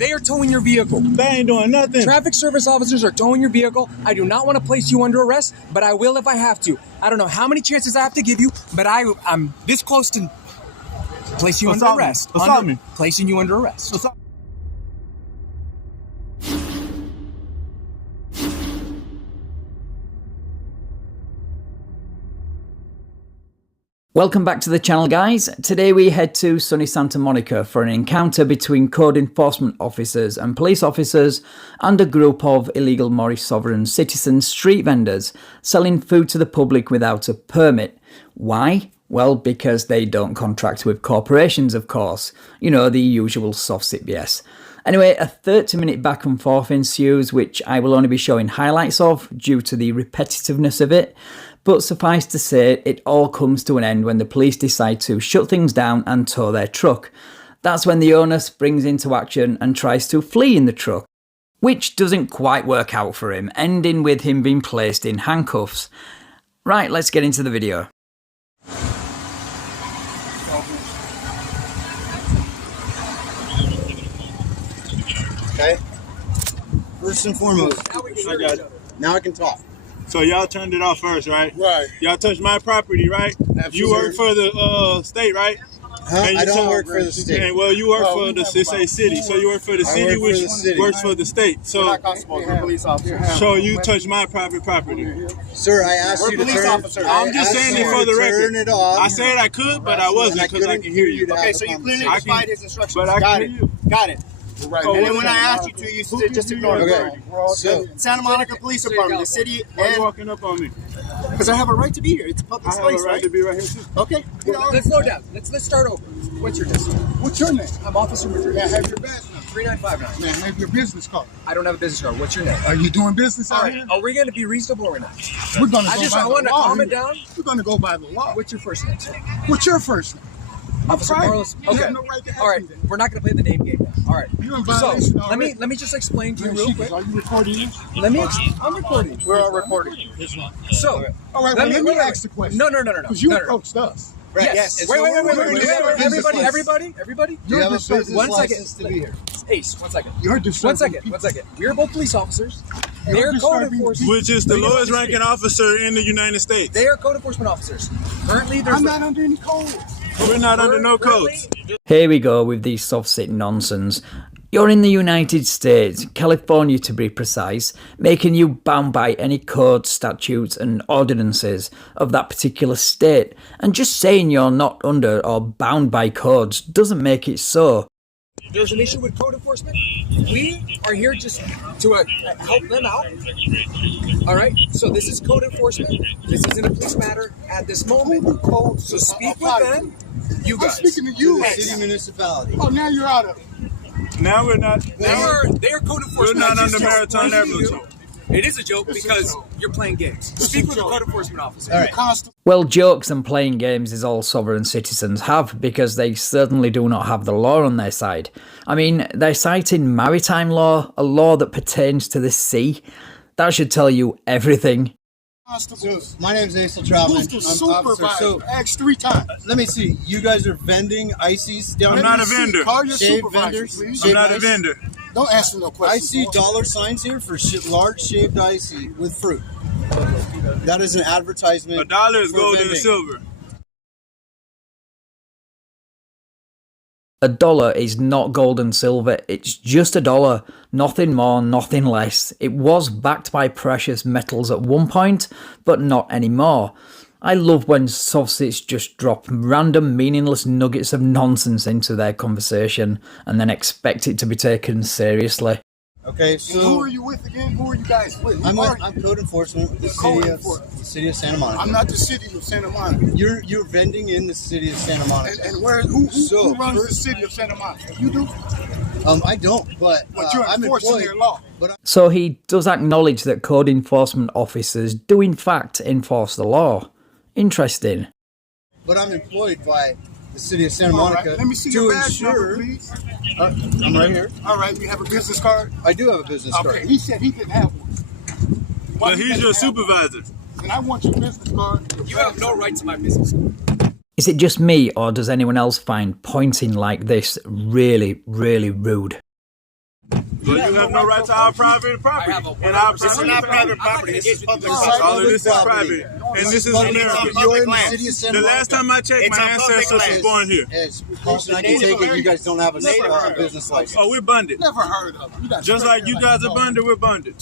They are towing your vehicle. They ain't doing nothing. Traffic service officers are towing your vehicle. I do not want to place you under arrest, but I will if I have to. I don't know how many chances I have to give you, but I'm this close to placing you under arrest. Placing you under arrest. Welcome back to the channel, guys. Today we head to sunny Santa Monica for an encounter between code enforcement officers and police officers and a group of illegal Morris sovereign citizen street vendors selling food to the public without a permit. Why? Well, because they don't contract with corporations, of course. You know, the usual soft sit BS. Anyway, a 30-minute back and forth ensues, which I will only be showing highlights of due to the repetitiveness of it. But suffice to say, it all comes to an end when the police decide to shut things down and tow their truck. That's when the owner springs into action and tries to flee in the truck, which doesn't quite work out for him, ending with him being placed in handcuffs. Right, let's get into the video. Okay. First and foremost, I got it. Now I can talk. So y'all turned it off first, right? Right. Y'all touched my property, right? Absolutely. You work for the state, right? Huh? I don't work for the state. And, well, you work for the city, so you work for the city, which works for the state. So, We're not constables, we're police officers. so you touched my private property. Sir, I asked you to police turn. officers. I'm just saying it for the record. Turn it off. I said I could, but I wasn't because I can hear you. Okay, so you clearly defied his instructions. But I Got can it. hear you. Got it. Right. And then when I asked you to, you just ignored it. Okay. So Santa Monica Police Department, the city, Why are you and walking up on me? because I have a right to be here. It's a public I have space, a right right? to be right here too. Okay. Let's slow down. Let's start over. What's your name? What's your name? I'm Officer Madrid. May I have your badge number? 3959. May I have your business card? I don't have a business card. What's your name? Are you doing business All out right. here? Are we going to be reasonable or not? We're going to go by I the want to law. calm it down. We're going to go by the law. What's your first name, sir? What's your first name? Officer Private. Carlos. You Okay. have no right to ask All right. me that. We're not going to play the name game now. All right. You're in So violation let already. me just explain to you Man, real she- quick. Are you recording this? I'm recording. We're all recording. So All right, well, let me ask the question. No. Because you No. approached us. Right. Yes. And Wait. so we're doing Everybody. Do you have a Just- business 1 second. license to be here? Ace, 1 second. You're 1 disturbing second. people. 1 second. We're both police officers. You're They are code disturbing enforcement. Which is the They are lowest not ranking officer in the United States. They are code enforcement officers. Currently, there's I'm not under any code. We're not under no codes. Here we go with these soft sit nonsense. You're in the United States, California to be precise, making you bound by any codes, statutes and ordinances of that particular state. And just saying you're not under or bound by codes doesn't make it so. There's an issue with code enforcement. We are here just to help them out. All right. So this is code enforcement. This isn't a police matter at this moment. So speak with them. You I'm guys. speaking to you. City municipality. Oh, now you're out of it. Now we're not. They are code enforcement. We're not I just under maritime explained to you. negligence. It is a joke because you're playing games. Speak with a code enforcement officer. All right. Constable. Well, jokes and playing games is all sovereign citizens have, because they certainly do not have the law on their side. I mean, they're citing maritime law, a law that pertains to the sea. That should tell you everything. So, my name's Ace Travelman. Who's the I'm officer. supervisor? So, Ask 3 times. let me see. You guys are vending ices down I'm here? not a vendor. Call your Shave supervisor, vendors. please. I'm not a Ice. vendor. Don't answer no I questions. see dollar signs here for large shaved icy with fruit. That is an advertisement. $1 is for gold and vending. silver. $1 is not gold and silver, it's just $1, nothing more, nothing less. It was backed by precious metals at one point, but not anymore. I love when softsits just drop random meaningless nuggets of nonsense into their conversation and then expect it to be taken seriously. Okay, And who so are you with again? Who are you guys with? I'm Who are you? code enforcement with the Code city enforcement. the city of Santa Monica. I'm not the city of Santa Monica. You're vending in the city of Santa Monica. And where? Who So, runs the city of Santa Monica? You do. I don't, but You're I'm enforcing employed. their law. But So he does acknowledge that code enforcement officers do in fact enforce the law. Interesting. I'm employed by the city of Santa All Monica right. Let me see to your badge number, ensure. please. I'm right here. All right. You have a business card? I do have a business Okay. card. He said he didn't have one. Why But he he's doesn't your have one? supervisor. And I want your business card. You have no right to my business. Is it just me, or does anyone else find pointing like this really, really rude? But you have no right to our private property. And our This is not private property. This is public property. all of this is private. And this is America. You're in the city of Santa The Monica. last time I checked, It's my a public ancestors was land. born here. As close as I can take it, you guys don't have a business license. Oh, we're bonded. Never heard of them. Just like you guys are bonded, we're bonded.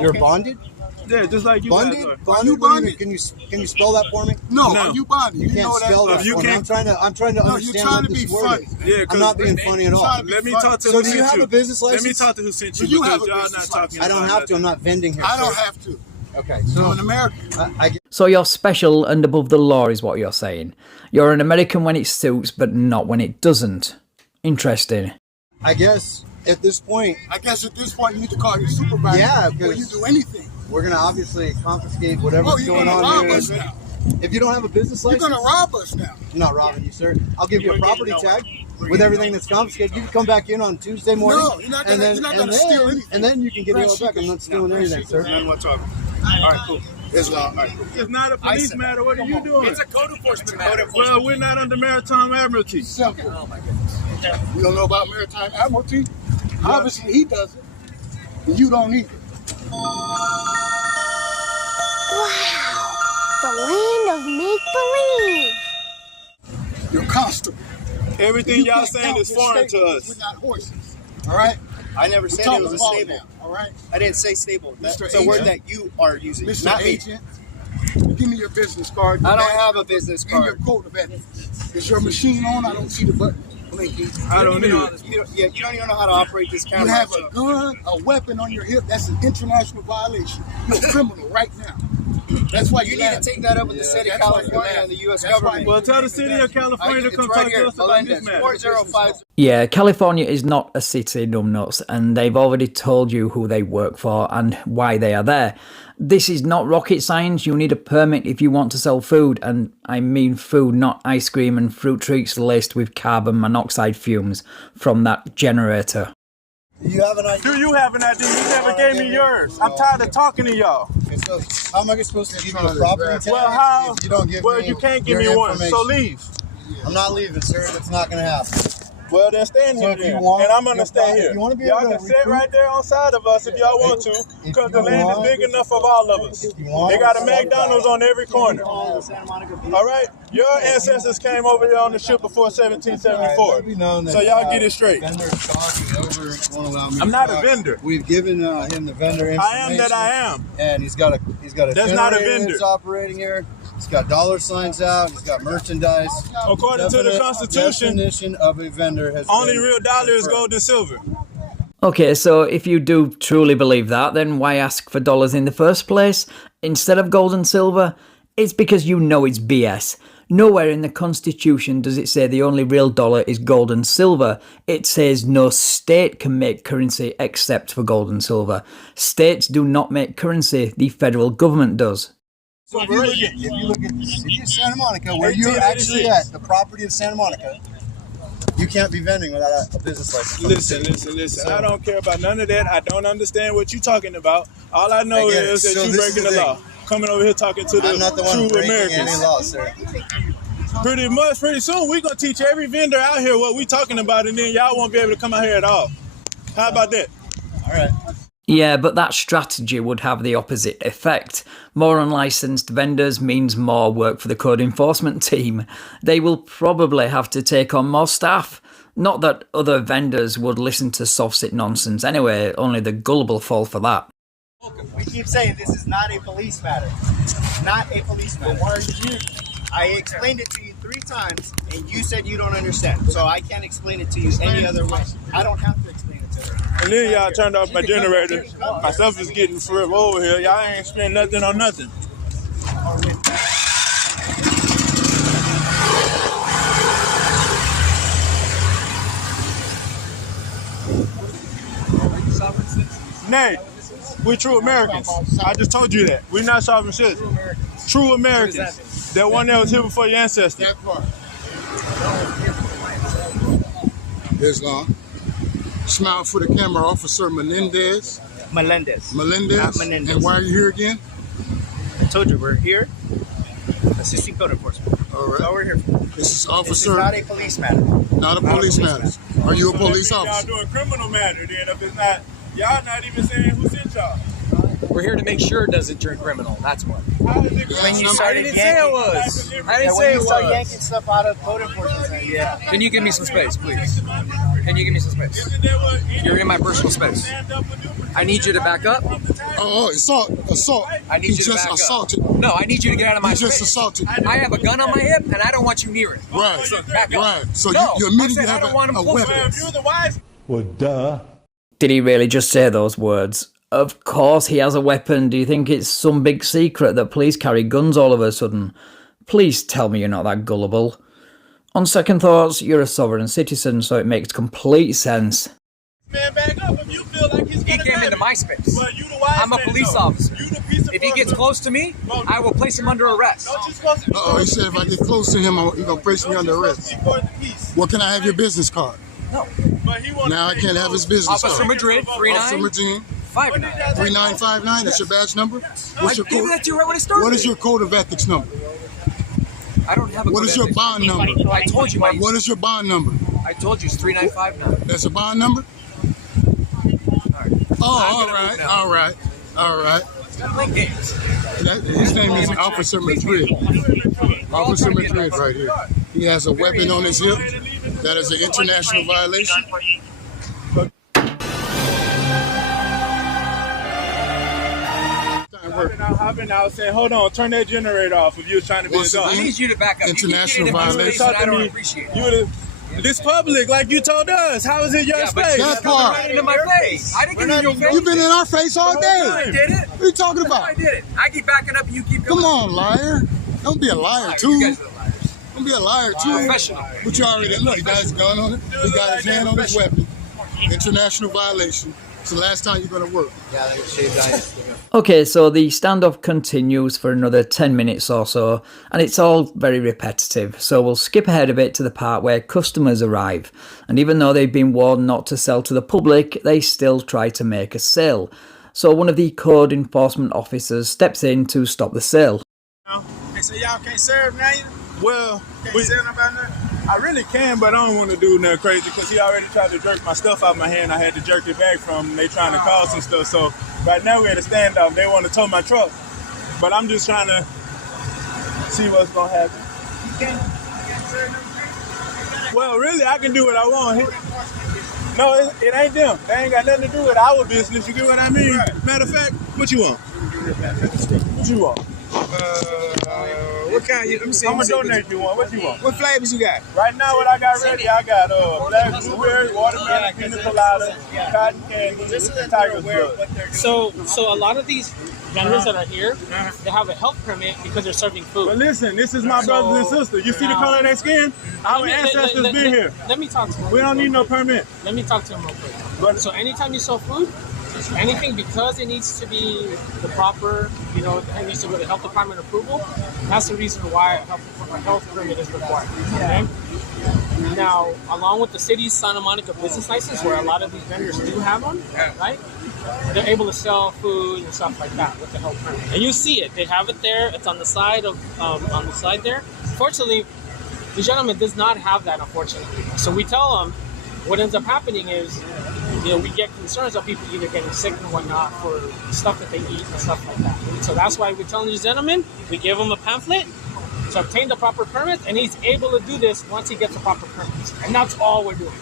You're bonded? Yeah, just like you Bonded? guys are. Bonded? What do you mean? Can you spell that for me? No, No. are you bonded? You can't know that? spell that You for me. can't- I'm trying to No, understand you're trying what to be this word funny. is. Yeah, I'm not being funny at all. trying to be Let me funny. talk to So who do you sent have you. a business Let me license? talk to who sent Do you you have because a y'all business not talking I don't about have to. I'm nothing. not vending here. I don't sir. have to. Okay, I'm so an American. I get So you're special and above the law is what you're saying. You're an American when it suits, but not when it doesn't. Interesting. I guess at this point, I guess at this point you need to call your supervisor Yeah, before you because- do anything. we're gonna obviously confiscate Oh, whatever's you're going gonna on rob here. us now. If you don't have a business You're license, gonna rob us now. I'm not robbing you, sir. I'll give you a property tag with everything that's confiscated. You can come back in on Tuesday morning, No, you're not gonna- and then you're not gonna steal anything. and then you can get it all back. I'm not stealing anything, sir. None whatsoever. All right, cool. It's all right. It's not a police matter. What are you doing? It's a code enforcement matter. Well, we're not under maritime admiralty. Simple. Oh my goodness. You don't know about maritime admiralty? Obviously he doesn't. And you don't either. Wow, the land of make-believe. You're constable. Everything You y'all can't saying count is your foreign to stables. us. We're not horses. All right? I never We're said it talking was a about stable. now. All right? I didn't say stable. That's Mr. a word Agent. that you are using, Mr. not me. Agent, give me your business card. I your don't badge, have a business and your card. code of ethics. Is your machine on? I don't see the button blinking. I don't either. You don't even know how to operate this camera. You have so- a gun, a weapon on your hip. That's an international violation. You're a criminal right now. That's why You need to take that up with the state of That's why California you're and the U.S. That's why government. Well, tell the city of California to It's come right talk here. to us about this Melendez, matter. 405. Yeah, California is not a city, numbnuts, and they've already told you who they work for and why they are there. This is not rocket science. You need a permit if you want to sell food, and I mean food, not ice cream and fruit treats laced with carbon monoxide fumes from that generator. You have an ID. Do you have an ID? You never gave me yours. I'm tired of talking to y'all. Okay, so how am I supposed to give you a property tag Well, how? if you don't give Well, me you can't give your me one, so information? leave. I'm not leaving, sir. That's not going to happen. Well, then stand So here if you then. want- And I'm going to if stand you here. wanna be Y'all able to can sit recruit- right there on side of us if y'all want to, because the land is big enough for all of us. you want- They got a McDonald's on every corner. All right? Your ancestors came over here on the ship before 1774. So y'all get it straight. Vendor's talking over, won't allow me I'm to not a talk. vendor. We've given him the vendor I information. am that I am. And he's got a That's not a generator vendor. that's operating here. He's got dollar signs out. He's got merchandise. According to the Definite Constitution, definition of a vendor has only been real dollar is confirmed. gold and silver. Okay, so if you do truly believe that, then why ask for dollars in the first place instead of gold and silver? It's because you know it's BS. Nowhere in the Constitution does it say the only real dollar is gold and silver. It says no state can make currency except for gold and silver. States do not make currency, the federal government does. So if you look at the city of Santa Monica, where you're actually at, the property of Santa Monica, you can't be vending without a business license. Listen. I don't care about none of that. I don't understand what you're talking about. All I know I get it. is that So you're this breaking is the the law. Coming over here talking to the I'm not the one true breaking Americans. any law, sir. Pretty much, pretty soon, we're going to teach every vendor out here what we talking about, and then y'all won't be able to come out here at all. How about that? All right. Yeah, but that strategy would have the opposite effect. More unlicensed vendors means more work for the code enforcement team. They will probably have to take on more staff. Not that other vendors would listen to soft-sit nonsense anyway, only the gullible fall for that. We keep saying this is not a police matter. Not a police matter. Why are you here? I explained it to you 3 times, and you said you don't understand. So I can't explain it to you any other way. I don't have to explain it to you. And then y'all turned off my generator. My stuff is getting friv over here. Y'all ain't spend nothing on nothing. Nay, we're true Americans. I just told you that. We're not sovereign citizens. True Americans. That one that was here before your ancestors. That part. Islam. Smile for the camera, Officer Melendez. Melendez. Melendez. Not Menendez. And why are you here again? I told you we're here. Assisting code enforcement. All right. That's all we're here for. This is This is Officer, not a police matter. not a police matter. Are you a police Y'all officer? doing criminal matter then if it's not, y'all not even saying who sent y'all. We're here to make sure it doesn't turn criminal. That's what. How is it When you I started didn't say it was. I didn't say it yanking was. stuff out of code enforcement, yeah. Can you give me some space, please? Can you give me some space? You're in my personal space. I need you to back up. Oh, assault. I need He you to just back assaulted. up. No, I need you to get out of my He space. just assaulted. I have a gun on my hip, and I don't want you near it. Right. So back up. Right. So No, you I admitted said you I have don't want him a close. weapon. If you're the wife, Well, duh. Did he really just say those words? Of course he has a weapon. Do you think it's some big secret that police carry guns all of a sudden? Please tell me you're not that gullible. On second thoughts, you're a sovereign citizen, so it makes complete sense. man, back up if you feel like he's He gonna came grab into it. my space. But you the wise I'm a man, police though. officer. You the piece of If he gets person. close to me, I will place him under arrest. Don't you supposed to be Oh, he said if I get close to him, you're going to place me under arrest. Well, can I have your business card? But he wanna Now I take can't have his business Officer card. Madrid, Officer Madrid, 3959. 3959, that's your badge number? I What's your gave code? that to you right when I started. What is your code of ethics number? I don't have a What code is your ethics. bond number? I told you my. What is your bond number? I told you it's 3959. That's a bond number? Oh, all gonna move right, now. all right, all right. Stop playing games. His name is Officer Madrid. Officer Madrid right here. He has a weapon on his hip. That is an international violation. I've been out saying, hold on, turn that generator off if you was trying to be Once a dog. I need you to back up. International you keep getting in my space, violation. and I don't appreciate it. You would've- this public, like you told us. How is it your Yeah, but space? you That just coming part. right into my face. I didn't get in your face. You've been in our face all I day. did it. What are you talking I about? did it. I keep backing up. You keep Come going. on, liar. Don't be a liar, You too. guys are the liars. Don't be a liar, too. Professional. But you already, look, he got his gun on it. He got his hand on his weapon. International violation. It's the last time you're going to work. Okay, so the standoff continues for another 10 minutes or so, and it's all very repetitive, so we'll skip ahead a bit to the part where customers arrive, and even though they've been warned not to sell to the public, they still try to make a sale. So one of the code enforcement officers steps in to stop the sale. They say y'all can't serve now. Well, Can't say nothing about that. I really can, but I don't want to do nothing crazy because he already tried to jerk my stuff out of my hand. I had to jerk it back from him. They trying to cause some stuff. So right now we're at a standoff. They want to tow my truck, but I'm just trying to see what's gonna happen. Well, really, I can do what I want. No, it ain't them. They ain't got nothing to do with our business. You get what I mean? Matter of fact, what you want? What you want? What kind? Let me see. I'm gonna donate you one. What you want? What flavors you got? Right now, what I got ready, I got black blueberry, watermelon, pina colada, cotton candy, tiger's blood. So a lot of these vendors that are here, they have a health permit because they're serving food. But listen, this is my brothers and sisters. You see the color of their skin? Our ancestors been here. Let me talk to them. We don't need no permit. Let me talk to them real quick. So anytime you sell food, anything because it needs to be the proper, it needs to go to health department approval. That's the reason why a health permit is required. Okay? Now, along with the city's Santa Monica business license, where a lot of these vendors do have one, right? They're able to sell food and stuff like that with the health permit. And you see it; they have it there. It's on the side of on the side there. Fortunately, the gentleman does not have that, unfortunately. So we tell him what ends up happening is, we get concerns of people either getting sick and whatnot for stuff that they eat and stuff like that. And so that's why we're telling this gentleman, we give him a pamphlet to obtain the proper permit, and he's able to do this once he gets the proper permits. And that's all we're doing.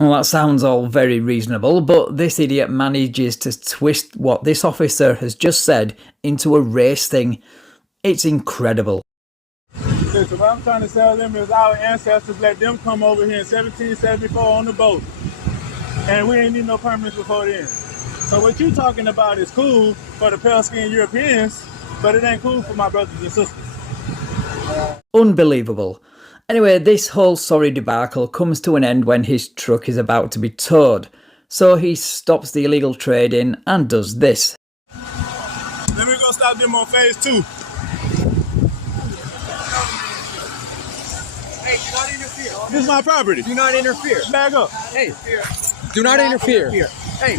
Well, that sounds all very reasonable, but this idiot manages to twist what this officer has just said into a race thing. It's incredible. Listen, what I'm trying to tell them is our ancestors let them come over here in 1774 on the boat. And we ain't need no permits before then. So what you talking about is cool for the pale-skinned Europeans, but it ain't cool for my brothers and sisters. Unbelievable. Anyway, this whole sorry debacle comes to an end when his truck is about to be towed. So he stops the illegal trading and does this. Let me go stop them on phase 2. Hey, do not interfere. This is my property. Do not interfere. Back up. Hey, do not interfere. Hey,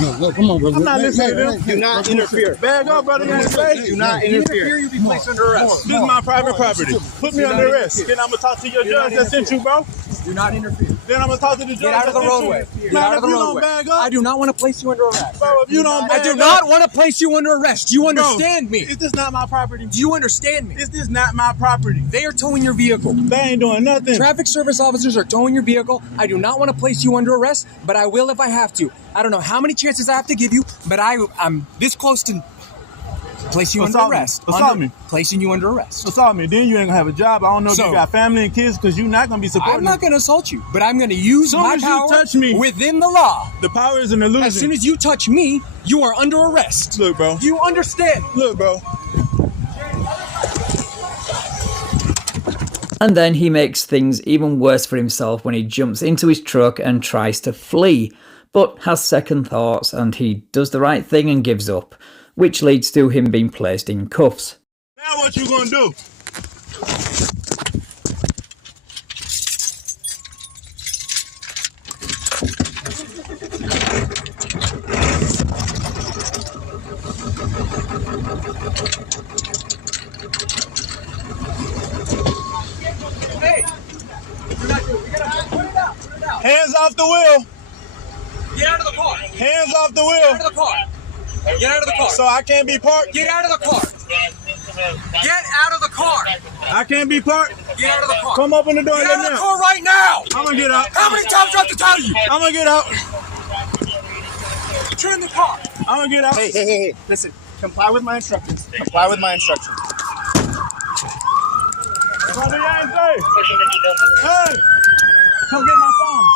No, come on, brother. I'm not listening to them. Do not interfere. Back up, brother. Do not interfere. you'll be placed under arrest. This is my private property. Put me under arrest. Then I'm going to talk to your judge that sent you, bro. Do not interfere. Then I'm gonna talk to the judge. Get out of the roadway. Get out of the roadway. I do not want to place you under arrest. Bro, if you don't bag I do not want to place you under arrest. Do you understand me? Is this not my property? Do you understand me? Is this not my property? They are towing your vehicle. They ain't doing nothing. Traffic service officers are towing your vehicle. I do not want to place you under arrest, but I will if I have to. I don't know how many chances I have to give you, but I'm this close to place you under arrest. Assault me. Placing you under arrest. Assault me. Then you ain't gonna have a job. I don't know if you got family and kids, because you're not gonna be supporting. I'm not gonna assault you, but I'm gonna use my power touch me, within the law. The power is an illusion. As soon as you touch me, you are under arrest. Look, bro. You understand? Look, bro. And then he makes things even worse for himself when he jumps into his truck and tries to flee, but has second thoughts and he does the right thing and gives up, which leads to him being placed in cuffs. Now what you gonna do? Hands off the wheel. Get out of the car. Hands off the Get wheel. out of the car. Get out of the car. So I can't be parked? Get out of the car. Get out of the car. I can't be parked? Get out of the car. Come open the door and Get let out me of the out. car right now. I'm gonna get out. How many times do I have to tell you? I'm gonna get out. Turn the car. I'm gonna get out. Hey. Listen, comply with my instructions. Comply with my instructions. Brother, you ain't safe. Hey, come get my phone.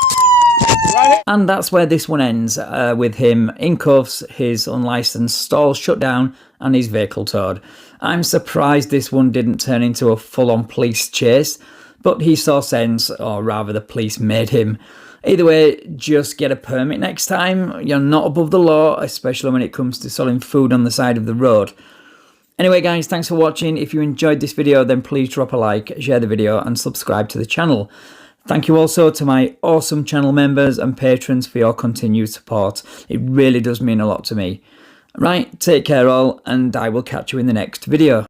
Right here. And that's where this one ends, with him in cuffs, his unlicensed stall shut down and his vehicle towed. I'm surprised this one didn't turn into a full-on police chase, but he saw sense, or rather the police made him. Either way, just get a permit next time. You're not above the law, especially when it comes to selling food on the side of the road. Anyway guys, thanks for watching. If you enjoyed this video, then please drop a like, share the video and subscribe to the channel. Thank you also to my awesome channel members and patrons for your continued support. It really does mean a lot to me. Right, take care all, and I will catch you in the next video.